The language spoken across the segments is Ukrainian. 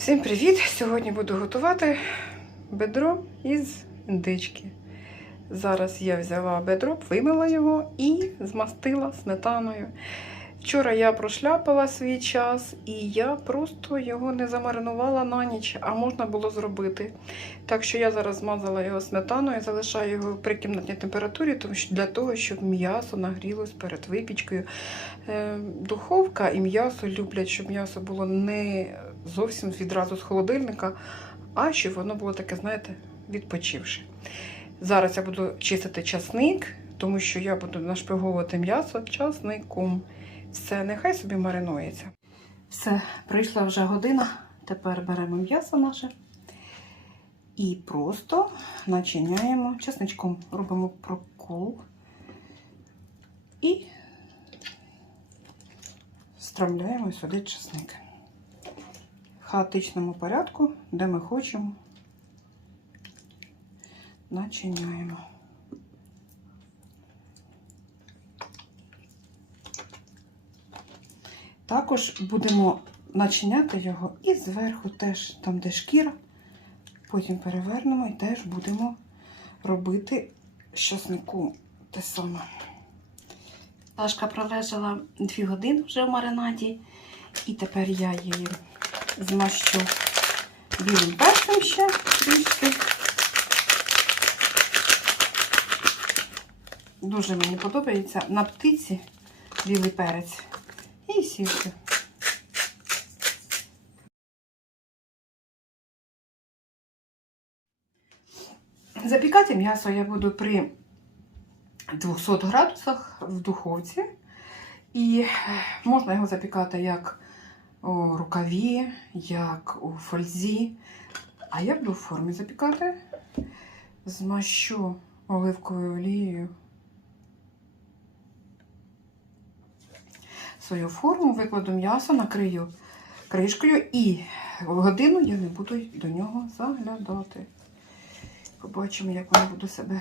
Всім привіт! Сьогодні буду готувати бедро із індички. Зараз я взяла бедро, вимила його і змастила сметаною. Вчора я прошляпала свій час і я просто його не замаринувала на ніч, а можна було зробити. Так що я зараз змазала його сметаною, залишаю його при кімнатній температурі, тому що для того, щоб м'ясо нагрілось перед випічкою. Е, Духовка і м'ясо люблять, щоб м'ясо було не зовсім відразу з холодильника, а щоб воно було таке, знаєте, відпочивши. Зараз я буду чистити часник, тому що я буду нашпиговувати м'ясо часником. Все, нехай собі маринується. Все, прийшла вже година. Тепер беремо м'ясо наше і просто начиняємо часничком. Робимо прокол і встромляємо сюди часник. Хаотичному порядку, де ми хочемо, начиняємо. Також будемо начиняти його і зверху теж, там де шкіра. Потім перевернемо і теж будемо робити з часнику те саме. Пташка пролежала 2 години вже в маринаді. І тепер я її змащу білим перцем ще трішки. Дуже мені подобається на птиці білий перець і сілки. Запікати м'ясо я буду при 200 градусах в духовці. І можна його запікати як у рукаві, як у фользі. А я буду в формі запікати. Змащу оливковою олією свою форму, викладу м'ясо, накрию кришкою і в годину я не буду до нього заглядати. Побачимо, як воно буде себе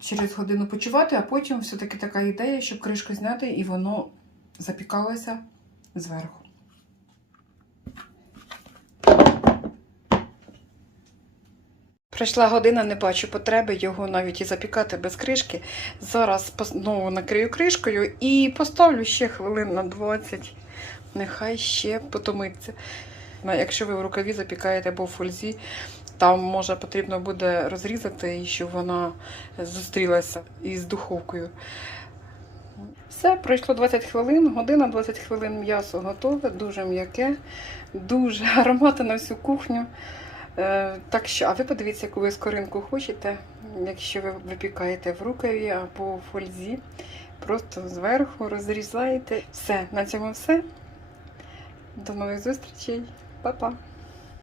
через годину почувати, а потім все-таки така ідея, щоб кришку зняти і воно запікалося зверху. Пройшла година, не бачу потреби його навіть і запікати без кришки. Зараз знову накрию кришкою і поставлю ще хвилин на 20. Нехай ще потомиться. Ну, Якщо ви в рукаві запікаєте або в фользі, там може потрібно буде розрізати, і щоб вона зустрілася із духовкою. Все, пройшло 20 хвилин, година 20 хвилин м'ясо готове, дуже м'яке, дуже аромати на всю кухню. Е, Так що, а ви подивіться, яку ви скоринку хочете, якщо ви випікаєте в рукаві або в фользі. Просто зверху розрізаєте. Все, на цьому все. До нових зустрічей. Па-па!